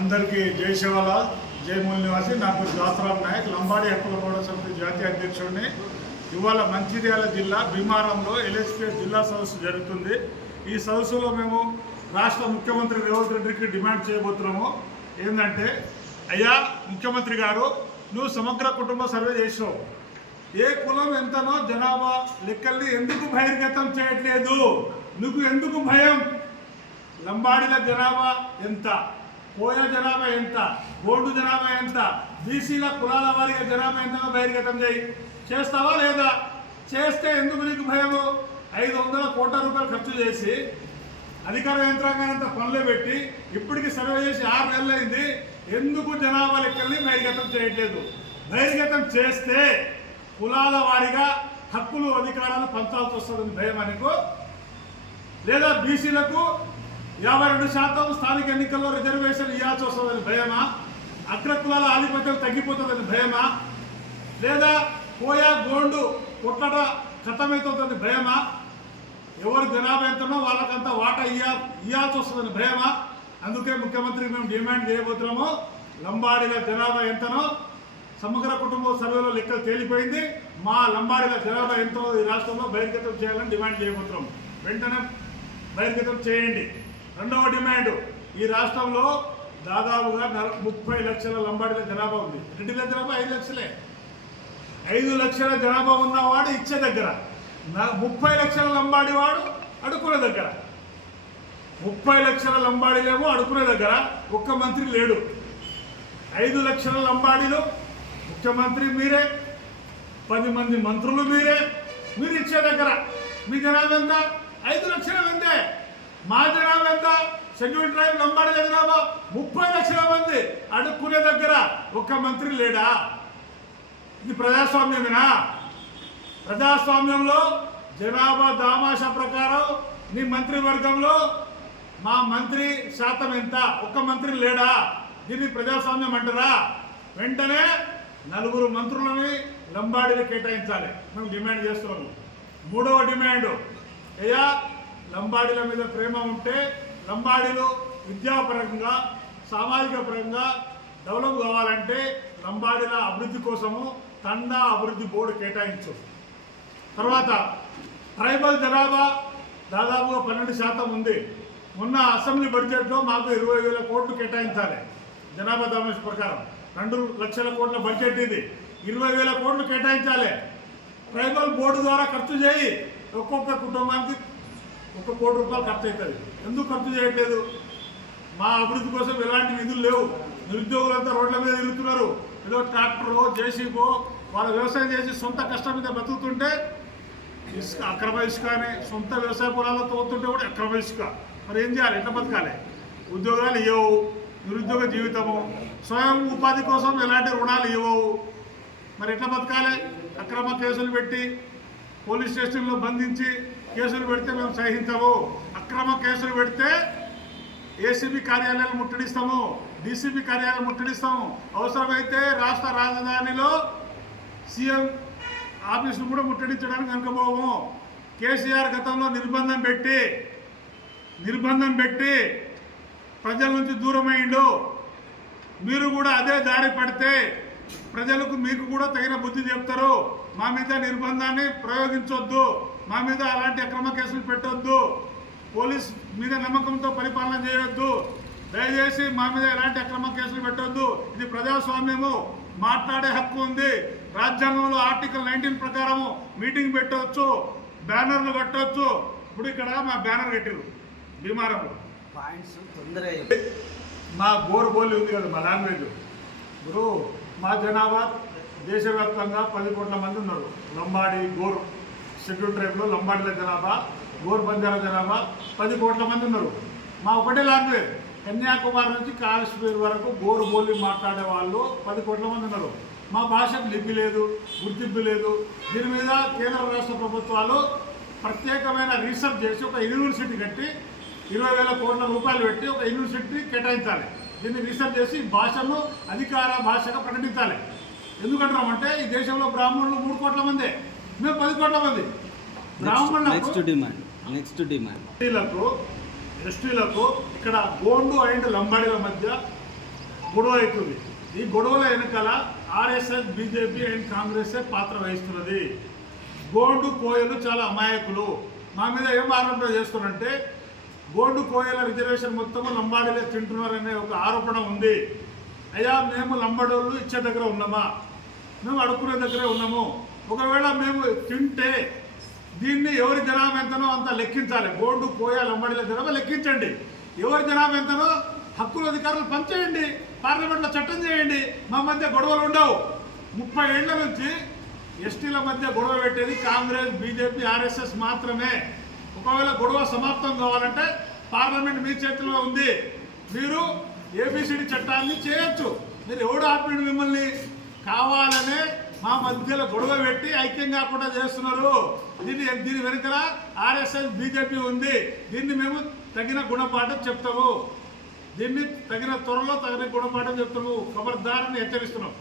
అందరికీ జై శివాల జై మూల్ నివాసి నాకు దాసరామ్ నాయక్. లంబాడి హక్కుల గౌడ సమితి జాతీయ అధ్యక్షుడిని. ఇవాళ మంచిర్యాల జిల్లా భీమారంలో ఎల్ఎస్పీఎస్ జిల్లా సదస్సు జరుగుతుంది. ఈ సదస్సులో మేము రాష్ట్ర ముఖ్యమంత్రి రేవంత్ రెడ్డికి డిమాండ్ చేయబోతున్నాము. ఏంటంటే అయ్యా ముఖ్యమంత్రి గారు నువ్వు సమగ్ర కుటుంబ సర్వే చేసినావు. ఏ కులం ఎంతనో జనాభా లెక్కల్ని ఎందుకు బహిర్గతం చేయట్లేదు? నువ్వు ఎందుకు భయం? లంబాడిల జనాభా ఎంత? పోయే జనాభా ఎంత? గోండు జనాభా ఎంత? బీసీల కులాల వారిగా జనాభా ఎంత బహిర్గతం చేయి? చేస్తావా లేదా? చేస్తే ఎందుకు నీకు భయము? ఐదు వందల కోట్ల రూపాయలు ఖర్చు చేసి అధికార యంత్రాంగాన్ని అంతా పనులు పెట్టి ఇప్పటికి సర్వే చేసి ఆరు నెలలు అయింది. ఎందుకు జనాభా లెక్కల్ని బహిర్గతం చేయట్లేదు? బహిర్గతం చేస్తే కులాల వారిగా హక్కులు అధికారాలు పంచాల్సి వస్తుందని భయం అనుకో లేదా బీసీలకు యాభై రెండు శాతం స్థానిక ఎన్నికల్లో రిజర్వేషన్ ఇవ్వాల్సి వస్తుందని భయమా అగ్రకులాల ఆధిపత్యం తగ్గిపోతుందని భయమా? లేదా కోయా గోండు కొట్టట ఖతమవుతుందని భయమా? ఎవరు జనాభా ఎంతనో వాళ్ళకంతా వాటా ఇయ్యా ఇవ్వాల్సి వస్తుందని భయమా? అందుకే ముఖ్యమంత్రికి మేము డిమాండ్ చేయబోతున్నాము. లంబాడీల జనాభా ఎంతనో సమగ్ర కుటుంబ సర్వేలో లెక్కలు తేలిపోయింది. మా లంబాడీల జనాభా ఎంతో ఈ రాష్ట్రంలో బహిర్గతం చేయాలని డిమాండ్ చేయబోతున్నాం వెంటనే బహిర్గతం చేయండి. రెండవ డిమాండ్. ఈ రాష్ట్రంలో దాదాపుగా ముప్పై లక్షల లంబాడీల జనాభా ఉంది. రెడ్డిల జనాభా ఐదు లక్షలే. ఐదు లక్షల జనాభా ఉన్నవాడు ఇచ్చే దగ్గర. ముప్పై లక్షల లంబాడి వాడు అడుక్కునే దగ్గర. ముప్పై లక్షల లంబాడీలేమో అడుక్కునే దగ్గర. ఒక్క మంత్రి లేడు. ఐదు లక్షల లంబాడీలు ముఖ్యమంత్రి మీరే పది మంది మంత్రులు మీరే మీరు ఇచ్చే దగ్గర. మీ జనాభా ఎంత? ఐదు లక్షల మందే. మా జనాభా ఎంత షెడ్యూల్ ట్రైబ్ లంబాడి జనాభా ముప్పై లక్షల మంది అడుక్కునే దగ్గర ఒక్క మంత్రి లేడా? ఇది ప్రజాస్వామ్యమేనా? ప్రజాస్వామ్యంలో జనాభా దామాష ప్రకారం నీ మంత్రివర్గంలో మా మంత్రి శాతం ఎంత? ఒక్క మంత్రి లేడా? దీన్ని ప్రజాస్వామ్యం అంటారా? వెంటనే నలుగురు మంత్రులని లంబాడీలు కేటాయించాలి. మేము డిమాండ్ చేస్తున్నాము. మూడవ డిమాండ్. అయ్యా లంబాడీల మీద ప్రేమ ఉంటే లంబాడీలు విద్యాపరంగా సామాజిక పరంగా డెవలప్ కావాలంటే లంబాడీల అభివృద్ధి కోసము తండా అభివృద్ధి బోర్డు కేటాయించు. తర్వాత ట్రైబల్ జనాభా దాదాపుగా పన్నెండు శాతం ఉంది. మొన్న అసెంబ్లీ బడ్జెట్లో మాకు ఇరవై వేల కోట్లు కేటాయించాలి. జనాభా దామేష్ ప్రకారం రెండు లక్షల కోట్ల బడ్జెట్ ఇది. ఇరవై వేల కోట్లు కేటాయించాలి. ట్రైబల్ బోర్డు ద్వారా ఖర్చు చేయి. ఒక్కొక్క కుటుంబానికి ఒక కోటి రూపాయలు ఖర్చు అవుతుంది. ఎందుకు ఖర్చు చేయట్లేదు? మా అభివృద్ధి కోసం ఎలాంటి విధులు లేవు. నిరుద్యోగులంతా రోడ్ల మీద తిరుగుతున్నారు. ఏదో ట్రాక్టరో జేసీబో వాళ్ళ వ్యవసాయం చేసి సొంత కష్టం మీద బతుకుతుంటే ఇసుక అక్రమ ఇసుక అని సొంత వ్యవసాయ పొలాల్లో తోగుతుంటే కూడా అక్రమ ఇసుక. మరి ఏం చేయాలి? ఎట్లా బతకాలి? ఉద్యోగాలు ఇవ్వవు. నిరుద్యోగ జీవితము. స్వయం ఉపాధి కోసం ఎలాంటి రుణాలు ఇవ్వవు. మరి ఎట్లా బతకాలి? అక్రమ కేసులు పెట్టి పోలీస్ స్టేషన్లో బంధించి కేసులు పెడితే మేము సహించము. అక్రమ కేసులు పెడితే ఏసీబీ కార్యాలయాలు ముట్టడిస్తాము డీసీబీ కార్యాలయాలు ముట్టడిస్తాము. అవసరమైతే రాష్ట్ర రాజధానిలో సీఎం ఆఫీసును కూడా ముట్టడించడానికి అనుకోబోము కేసీఆర్ గతంలో నిర్బంధం పెట్టి నిర్బంధం పెట్టి ప్రజల నుంచి దూరమైండు మీరు కూడా అదే దారి పడితే ప్రజలకు మీకు కూడా తగిన బుద్ధి చెప్తారు. మా మీద నిర్బంధాన్ని ప్రయోగించొద్దు. మా మీద అలాంటి అక్రమ కేసులు పెట్టొద్దు. పోలీస్ మీద నమ్మకంతో పరిపాలన చేయొద్దు. దయచేసి మా మీద ఎలాంటి అక్రమ కేసులు పెట్టొద్దు. ఇది ప్రజాస్వామ్యము. మాట్లాడే హక్కు ఉంది. రాజ్యాంగంలో ఆర్టికల్ నైన్టీన్ ప్రకారము మీటింగ్ పెట్టవచ్చు బ్యానర్లు కట్టవచ్చు ఇప్పుడు ఇక్కడ మా బ్యానర్ కట్టారు భీమారంలో. మా గోరు బోలి ఉంది కదా మా లాంగ్వేజ్. ఇప్పుడు మా జనాభా దేశవ్యాప్తంగా పది కోట్ల మంది ఉన్నారు. లంబాడి గోరు షెడ్యూల్ ట్రైబ్లో లంబాడీల జనాభా గోరు బంజారా జనాభా పది కోట్ల మంది ఉన్నారు. మా ఒకటే లాంగ్వేజ్ కన్యాకుమారి నుంచి కాశ్మీర్ వరకు గోరు బోలి మాట్లాడే వాళ్ళు పది కోట్ల మంది ఉన్నారు. మా భాషకు లిపి లేదు గుర్తింపు లేదు. దీని మీద కేంద్ర రాష్ట్ర ప్రభుత్వాలు ప్రత్యేకమైన రీసెర్చ్ చేసి ఒక యూనివర్సిటీ కట్టి ఇరవై వేల కోట్ల రూపాయలు పెట్టి ఒక యూనివర్సిటీ కేటాయించాలి. దీన్ని రీసెర్చ్ చేసి భాషను అధికార భాషగా ప్రకటించాలి. ఎందుకంటున్నామంటే ఈ దేశంలో బ్రాహ్మణులు మూడు కోట్ల మందే మేము పది కోట్ల మంది. బ్రాహ్మణులకు డిమాండ్ నెక్స్ట్ డిమాండ్ ఎస్టీలకు ఎస్టీలకు ఇక్కడ గోండు అండ్ లంబాడీల మధ్య గొడవ అవుతుంది. ఈ గొడవల వెనకాల ఆర్ఎస్ఎస్ బీజేపీ అండ్ కాంగ్రెస్ పాత్ర వహిస్తున్నది. గోండు కోయలు చాలా అమాయకులు. మా మీద ఏం ఆరోపణ చేస్తున్నారంటే గోండు కోయల రిజర్వేషన్ మొత్తం లంబాడీలే తింటున్నారనే ఒక ఆరోపణ ఉంది. అయ్యా మేము లంబాడోళ్ళు ఇచ్చే దగ్గర ఉన్నామా? మేము అడుక్కునే దగ్గరే ఉన్నాము. ఒకవేళ మేము తింటే దీన్ని ఎవరి జనాభా ఎంతనో అంత లెక్కించాలి. గోండు కోయ లంబాడీల జనాభా లెక్కించండి. ఎవరి జనాభా ఎంతనో హక్కుల అధికారులు పనిచేయండి. పార్లమెంట్లో చట్టం చేయండి. మా మధ్య గొడవలు ఉండవు. ముప్పై ఏళ్ళ నుంచి ఎస్టీల మధ్య గొడవ పెట్టేది కాంగ్రెస్ బీజేపీ ఆర్ఎస్ఎస్ మాత్రమే. ఒకవేళ గొడవ సమాప్తం కావాలంటే పార్లమెంట్ మీ చేతిలో ఉంది. మీరు ఏబిసిడి చట్టాన్ని చేయొచ్చు. మీరు ఎవడు ఆపిడు మిమ్మల్ని? కావాలనే మా మధ్యలో గొడవ పెట్టి ఐక్యం కాకుండా చేస్తున్నారు. దీన్ని దీని వెనుకల ఆర్ఎస్ఎస్ బీజేపీ ఉంది. దీన్ని మేము తగిన గుణపాఠం చెప్తాము. దీన్ని తగిన త్వరలో తగిన గుణపాఠం చెప్తాము. ఖబర్దారని హెచ్చరిస్తున్నాం.